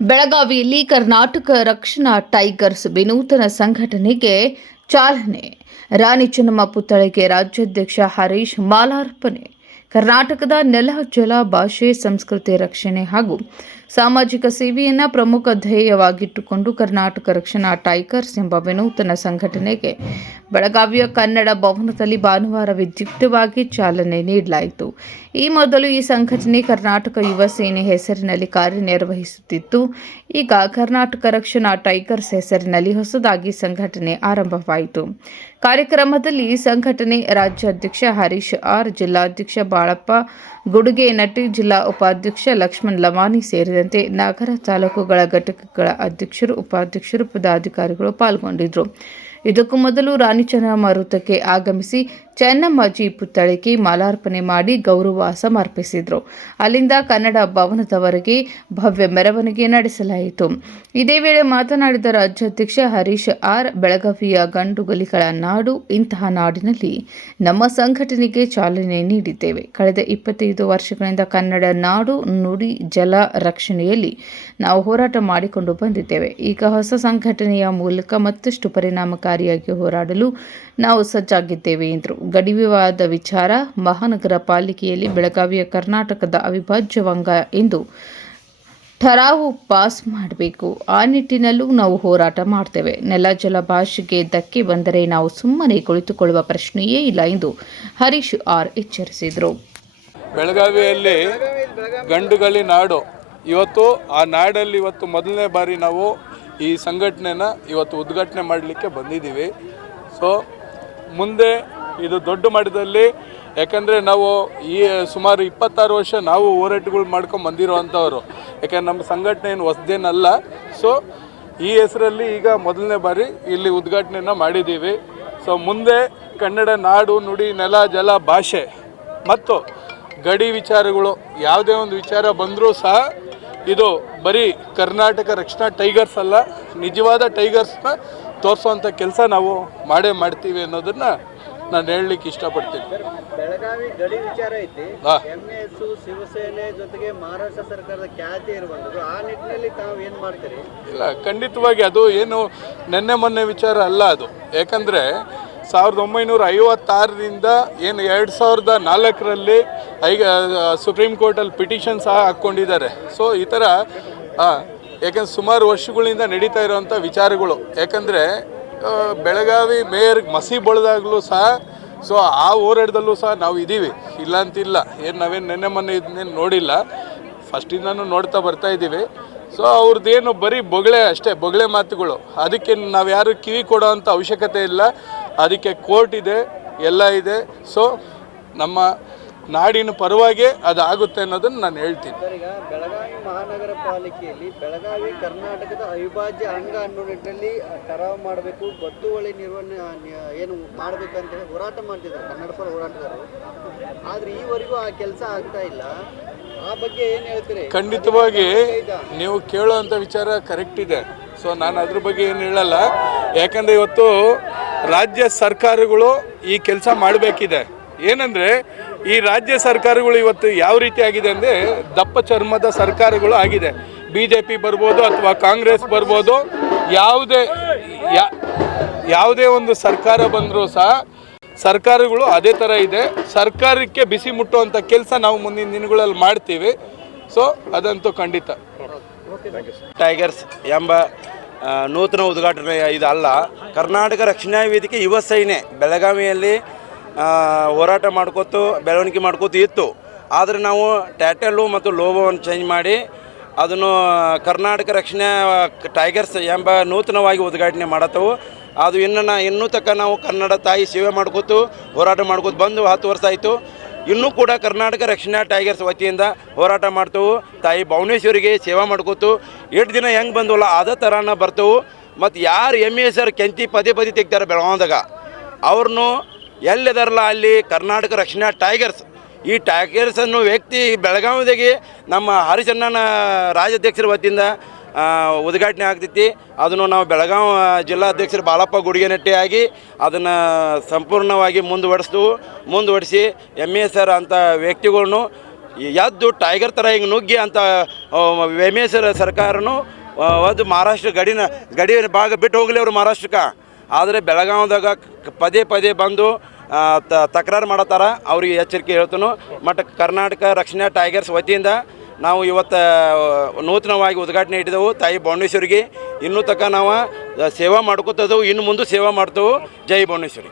ಬೆಳಗಾವಿಯಲ್ಲಿ ಕರ್ನಾಟಕ ರಕ್ಷಣಾ ಟೈಗರ್ಸ್ ವಿನೂತನ ಸಂಘಟನೆಗೆ ಚಾಲನೆ. ರಾಣಿ ಚೆನ್ನಮ್ಮ ಪುತ್ಥಳಿಗೆ ರಾಜ್ಯಾಧ್ಯಕ್ಷ ಹರೀಶ್ ಮಾಲಾರ್ಪಣೆ. ಕರ್ನಾಟಕದ ನೆಲ, ಜಲ, ಭಾಷೆ, ಸಂಸ್ಕೃತಿ ರಕ್ಷಣೆ ಹಾಗೂ ಸಾಮಾಜಿಕ ಸೇವೆಯನ್ನು ಪ್ರಮುಖ ಧ್ಯೇಯವಾಗಿಟ್ಟುಕೊಂಡು ಕರ್ನಾಟಕ ರಕ್ಷಣಾ ಟೈಗರ್ಸ್ ಎಂಬ ವಿನೂತನ ಸಂಘಟನೆಗೆ ಬೆಳಗಾವಿಯ ಕನ್ನಡ ಭವನದಲ್ಲಿ ಭಾನುವಾರ ವಿದ್ಯುಕ್ತವಾಗಿ ಚಾಲನೆ ನೀಡಲಾಯಿತು. ಈ ಮೊದಲು ಈ ಸಂಘಟನೆ ಕರ್ನಾಟಕ ಯುವ ಸೇನೆ ಹೆಸರಿನಲ್ಲಿ ಕಾರ್ಯನಿರ್ವಹಿಸುತ್ತಿತ್ತು. ಈಗ ಕರ್ನಾಟಕ ರಕ್ಷಣಾ ಟೈಗರ್ಸ್ ಹೆಸರಿನಲ್ಲಿ ಹೊಸದಾಗಿ ಸಂಘಟನೆ ಆರಂಭವಾಯಿತು. ಕಾರ್ಯಕ್ರಮದಲ್ಲಿ ಸಂಘಟನೆ ರಾಜ್ಯಾಧ್ಯಕ್ಷ ಹರೀಶ್ ಆರ್, ಜಿಲ್ಲಾಧ್ಯಕ್ಷ ಬಾಳಪ್ಪ ಗುಡುಗೇನಟ್ಟಿ, ಜಿಲ್ಲಾ ಉಪಾಧ್ಯಕ್ಷ ಲಕ್ಷ್ಮಣ್ ಲಮಾನಿ ಸೇರಿದಂತೆ ನಗರ ತಾಲೂಕುಗಳ ಘಟಕಗಳ ಅಧ್ಯಕ್ಷರು, ಉಪಾಧ್ಯಕ್ಷರು, ಪದಾಧಿಕಾರಿಗಳು ಪಾಲ್ಗೊಂಡಿದ್ದರು. ಇದಕ್ಕೂ ಮೊದಲು ರಾಣಿ ಚೆನ್ನಮ್ಮ ವೃತ್ತಕ್ಕೆ ಆಗಮಿಸಿ ಚೆನ್ನಮ್ಮಾಜಿ ಪುತ್ಥಳಿಗೆ ಮಾಲಾರ್ಪಣೆ ಮಾಡಿ ಗೌರವ ಸಮರ್ಪಿಸಿದರು. ಅಲ್ಲಿಂದ ಕನ್ನಡ ಭವನದವರೆಗೆ ಭವ್ಯ ಮೆರವಣಿಗೆ ನಡೆಸಲಾಯಿತು. ಇದೇ ವೇಳೆ ಮಾತನಾಡಿದ ರಾಜ್ಯಾಧ್ಯಕ್ಷ ಹರೀಶ್ ಆರ್, ಬೆಳಗಾವಿಯ ಗಂಡುಗಲಿಗಳ ನಾಡು. ಇಂತಹ ನಾಡಿನಲ್ಲಿ ನಮ್ಮ ಸಂಘಟನೆಗೆ ಚಾಲನೆ ನೀಡಿದ್ದೇವೆ. ಕಳೆದ 25 ವರ್ಷಗಳಿಂದ ಕನ್ನಡ ನಾಡು, ನುಡಿ, ಜಲ ರಕ್ಷಣೆಯಲ್ಲಿ ನಾವು ಹೋರಾಟ ಮಾಡಿಕೊಂಡು ಬಂದಿದ್ದೇವೆ. ಈಗ ಹೊಸ ಸಂಘಟನೆಯ ಮೂಲಕ ಮತ್ತಷ್ಟು ಪರಿಣಾಮಕಾರಿಯಾಗಿ ಹೋರಾಡಲು ನಾವು ಸಜ್ಜಾಗಿದ್ದೇವೆ ಎಂದರು. ಗಡಿ ವಿವಾದ ವಿಚಾರ ಮಹಾನಗರ ಪಾಲಿಕೆಯಲ್ಲಿ ಬೆಳಗಾವಿಯ ಕರ್ನಾಟಕದ ಅವಿಭಾಜ್ಯವಂಗ ಎಂದು ಠರಾವು ಪಾಸ್ ಮಾಡಬೇಕು. ಆ ನಿಟ್ಟಿನಲ್ಲೂ ನಾವು ಹೋರಾಟ ಮಾಡ್ತೇವೆ. ನೆಲ, ಜಲ, ಭಾಷೆಗೆ ಧಕ್ಕೆ ಬಂದರೆ ನಾವು ಸುಮ್ಮನೆ ಕುಳಿತುಕೊಳ್ಳುವ ಪ್ರಶ್ನೆಯೇ ಇಲ್ಲ ಎಂದು ಹರೀಶ್ ಆರ್ ಎಚ್ಚರಿಸಿದರು. ಬೆಳಗಾವಿಯಲ್ಲಿ ಗಂಡುಗಲಿ ನಾಡು. ಇವತ್ತು ಆ ನಾಡಲ್ಲಿ ಇವತ್ತು ಮೊದಲನೇ ಬಾರಿ ನಾವು ಈ ಸಂಘಟನೆನ ಇವತ್ತು ಉದ್ಘಾಟನೆ ಮಾಡಲಿಕ್ಕೆ ಬಂದಿದ್ದೀವಿ. ಸೊ ಮುಂದೆ ಇದು ದೊಡ್ಡ ಮಟ್ಟದಲ್ಲಿ, ಯಾಕಂದರೆ ನಾವು ಈ ಸುಮಾರು 26 ವರ್ಷ ನಾವು ಹೋರಾಟಗಳು ಮಾಡ್ಕೊಂಡು ಬಂದಿರೋವಂಥವ್ರು. ಯಾಕಂದ್ರೆ ನಮ್ಮ ಸಂಘಟನೆ ಏನು ಹೊಸದೇನಲ್ಲ. ಸೊ ಈ ಹೆಸರಲ್ಲಿ ಈಗ ಮೊದಲನೇ ಬಾರಿ ಇಲ್ಲಿ ಉದ್ಘಾಟನೆಯನ್ನು ಮಾಡಿದ್ದೀವಿ. ಸೊ ಮುಂದೆ ಕನ್ನಡ ನಾಡು, ನುಡಿ, ನೆಲ, ಜಲ, ಭಾಷೆ ಮತ್ತು ಗಡಿ ವಿಚಾರಗಳು ಯಾವುದೇ ಒಂದು ವಿಚಾರ ಬಂದರೂ ಸಹ ಇದು ಬರೀ ಕರ್ನಾಟಕ ರಕ್ಷಣಾ ಟೈಗರ್ಸ್ ಅಲ್ಲ, ನಿಜವಾದ ಟೈಗರ್ಸ್ನ ತೋರಿಸೋವಂಥ ಕೆಲಸ ನಾವು ಮಾಡ್ತೀವಿ ಅನ್ನೋದನ್ನು ನಾನು ಹೇಳಲಿಕ್ಕೆ ಇಷ್ಟಪಡ್ತೀನಿ. ಬೆಳಗಾವಿ ಗಡಿ ವಿಚಾರ ಐತಿ. ಎಂಎಸ್ ಶಿವಸೇನೆ ಜೊತೆಗೆ ಮಹಾರಾಷ್ಟ್ರ ಸರ್ಕಾರದ ಖ್ಯಾತಿ ಇರುವಂಥದ್ದು. ಆ ನಿಟ್ಟಿನಲ್ಲಿ ತಾವು ಏನು ಮಾಡ್ತೀರಿ? ಇಲ್ಲ, ಖಂಡಿತವಾಗಿ ಅದು ಏನು ನೆನ್ನೆ ಮೊನ್ನೆ ವಿಚಾರ ಅಲ್ಲ ಅದು. ಯಾಕಂದರೆ 1956ರಿಂದ ಏನು 2004ರಲ್ಲಿ ಸುಪ್ರೀಂ ಕೋರ್ಟಲ್ಲಿ ಪಿಟಿಷನ್ ಸಹ ಹಾಕ್ಕೊಂಡಿದ್ದಾರೆ. ಸೊ ಈ ಥರ ಯಾಕಂದ್ರೆ ಸುಮಾರು ವರ್ಷಗಳಿಂದ ನಡೀತಾ ಇರೋವಂಥ ವಿಚಾರಗಳು. ಯಾಕಂದರೆ ಬೆಳಗಾವಿ ಮೇಯರ್ ಮಸಿ ಬಳ್ದಾಗಲೂ ಸಹ ಸೊ ಆ ಹೋರಾಟದಲ್ಲೂ ಸಹ ನಾವು ಇದ್ದೀವಿ, ಇಲ್ಲ ಅಂತಿಲ್ಲ. ನಾವೇನು ನೆನ್ನೆ ಮೊನ್ನೆ ಇದನ್ನೇನು ನೋಡಿಲ್ಲ, ಫಸ್ಟಿಂದನೂ ನೋಡ್ತಾ ಬರ್ತಾ ಇದ್ದೀವಿ. ಸೊ ಅವ್ರದ್ದೇನು ಬರೀ ಬೊಗಳೆ ಅಷ್ಟೇ, ಬೊಗಳೆ ಮಾತುಗಳು. ಅದಕ್ಕೆ ನಾವು ಯಾರು ಕಿವಿ ಕೊಡೋ ಅಂಥ ಅವಶ್ಯಕತೆ ಇಲ್ಲ. ಅದಕ್ಕೆ ಕೋರ್ಟ್ ಇದೆ, ಎಲ್ಲ ಇದೆ. ಸೊ ನಮ್ಮ ನಾಡಿನ ಪರವಾಗಿ ಅದಾಗುತ್ತೆ ಅನ್ನೋದನ್ನು ನಾನು ಹೇಳ್ತೀನಿ. ಈಗ ಬೆಳಗಾವಿ ಮಹಾನಗರ ಪಾಲಿಕೆಯಲ್ಲಿ ಬೆಳಗಾವಿ ಕರ್ನಾಟಕದ ಅವಿಭಾಜ್ಯ ಅಂಗ ಅನ್ನೋ ನಿಟ್ಟಿನಲ್ಲಿ ಠರಾವು ಮಾಡಬೇಕು, ಗೊತ್ತುವಳಿ ನಿರ್ವಹಣೆ ಏನು ಮಾಡಬೇಕಂತ ಹೇಳಿ ಹೋರಾಟ ಮಾಡ್ತಿದ್ದಾರೆ ಕನ್ನಡ ಪರ ಹೋರಾಟಗಾರರು. ಆದರೆ ಈವರೆಗೂ ಆ ಕೆಲಸ ಆಗ್ತಾ ಇಲ್ಲ. ಆ ಬಗ್ಗೆ ಏನು ಹೇಳ್ತೀರಿ? ಖಂಡಿತವಾಗಿ ನೀವು ಕೇಳೋವಂಥ ವಿಚಾರ ಕರೆಕ್ಟ್ ಇದೆ. ಸೊ ನಾನು ಅದ್ರ ಬಗ್ಗೆ ಏನು ಹೇಳಲ್ಲ. ಯಾಕಂದರೆ ಇವತ್ತು ರಾಜ್ಯ ಸರ್ಕಾರಗಳು ಈ ಕೆಲಸ ಮಾಡಬೇಕಿದೆ. ಏನಂದರೆ ಈ ರಾಜ್ಯ ಸರ್ಕಾರಗಳು ಇವತ್ತು ಯಾವ ರೀತಿ ಆಗಿದೆ ಅಂದರೆ ದಪ್ಪ ಚರ್ಮದ ಸರ್ಕಾರಗಳು ಆಗಿದೆ. BJP ಬರ್ಬೋದು ಅಥವಾ ಕಾಂಗ್ರೆಸ್ ಬರ್ಬೋದು, ಯಾವುದೇ ಒಂದು ಸರ್ಕಾರ ಬಂದರೂ ಸಹ ಸರ್ಕಾರಗಳು ಅದೇ ಥರ ಇದೆ. ಸರ್ಕಾರಕ್ಕೆ ಬಿಸಿ ಮುಟ್ಟುವಂಥ ಕೆಲಸ ನಾವು ಮುಂದಿನ ದಿನಗಳಲ್ಲಿ ಮಾಡ್ತೀವಿ. ಸೊ ಅದಂತೂ ಖಂಡಿತ. ಟೈಗರ್ಸ್ ಎಂಬ ನೂತನ ಉದ್ಘಾಟನೆ ಇದಲ್ಲ. ಕರ್ನಾಟಕ ರಕ್ಷಣಾ ವೇದಿಕೆ ಯುವ ಸೇನೆ ಬೆಳಗಾವಿಯಲ್ಲಿ ಹೋರಾಟ ಮಾಡ್ಕೋತು ಬೆಳವಣಿಗೆ ಮಾಡ್ಕೋತು ಇತ್ತು. ಆದರೆ ನಾವು ಟೈಟಲ್ಲು ಮತ್ತು ಲೋಗೋವನ್ನು ಚೇಂಜ್ ಮಾಡಿ ಅದನ್ನು ಕರ್ನಾಟಕ ರಕ್ಷಣಾ ಟೈಗರ್ಸ್ ಎಂಬ ನೂತನವಾಗಿ ಉದ್ಘಾಟನೆ ಮಾಡತ್ತವು. ಅದು ಇನ್ನೂ ತಕ್ಕ ನಾವು ಕನ್ನಡ ತಾಯಿ ಸೇವೆ ಮಾಡ್ಕೋತು ಹೋರಾಟ ಮಾಡ್ಕೋತು ಬಂದು 10 ವರ್ಷ ಆಯಿತು. ಇನ್ನೂ ಕೂಡ ಕರ್ನಾಟಕ ರಕ್ಷಣಾ ಟೈಗರ್ಸ್ ವತಿಯಿಂದ ಹೋರಾಟ ಮಾಡ್ತೇವೆ. ತಾಯಿ ಭುವನೇಶ್ವರಿಗೆ ಸೇವೆ ಮಾಡ್ಕೋತು 8 ದಿನ ಹೆಂಗೆ ಬಂದವಲ್ಲ ಅದೇ ಥರನ ಬರ್ತೇವೆ. ಮತ್ತು ಯಾರು MSR ಕೆಂತಿ ಪದೇ ತೆಗ್ತಾರೆ ಬೆಳಗಾವಿದಾಗ ಅವ್ರನ್ನೂ ಎಲ್ಲಿದಾರಲ್ಲ ಅಲ್ಲಿ ಕರ್ನಾಟಕ ರಕ್ಷಣಾ ಟೈಗರ್ಸ್, ಈ ಟೈಗರ್ಸ್ ಅನ್ನೋ ವ್ಯಕ್ತಿ ಬೆಳಗಾವಿದಾಗೆ ನಮ್ಮ ಹರಿಚನ್ನನ ರಾಜ್ಯಾಧ್ಯಕ್ಷರ ವತಿಯಿಂದ ಉದ್ಘಾಟನೆ ಆಗ್ತೈತಿ. ಅದನ್ನು ನಾವು ಬೆಳಗಾವಿ ಜಿಲ್ಲಾಧ್ಯಕ್ಷರು ಬಾಳಪ್ಪ ಗುಡುಗೇನಟ್ಟಿ ಆಗಿ ಅದನ್ನು ಸಂಪೂರ್ಣವಾಗಿ ಮುಂದುವರಿಸಿ MSR ಅಂಥ ವ್ಯಕ್ತಿಗಳನ್ನು ಎದ್ದು ಟೈಗರ್ ಥರ ಹಿಂಗೆ ನುಗ್ಗಿ ಅಂತ ಎಮ್.ಎಸ್ ಸರ್ಕಾರನು ಒಂದು ಮಹಾರಾಷ್ಟ್ರ ಗಡಿ ಭಾಗ ಬಿಟ್ಟು ಹೋಗಲಿ ಅವರು ಮಹಾರಾಷ್ಟ್ರಕ್ಕೆ. ಆದರೆ ಬೆಳಗಾವಿದಾಗ ಪದೇ ಪದೇ ಬಂದು ತಕರಾರು ಮಾಡತ್ತಾರ. ಅವ್ರಿಗೆ ಎಚ್ಚರಿಕೆ ಹೇಳ್ತಾನು. ಮತ್ತು ಕರ್ನಾಟಕ ರಕ್ಷಣಾ ಟೈಗರ್ಸ್ ವತಿಯಿಂದ ನಾವು ಇವತ್ತು ನೂತನವಾಗಿ ಉದ್ಘಾಟನೆ ಇಟ್ಟಿದ್ದೆವು ತಾಯಿ ಭುವನೇಶ್ವರಿಗೆ. ಇನ್ನೂ ತನಕ ನಾವು ಸೇವಾ ಮಾಡ್ಕೋತದೆವು, ಇನ್ನು ಮುಂದೆ ಸೇವಾ ಮಾಡ್ತೇವೆ. ಜೈ ಭುವನೇಶ್ವರಿ.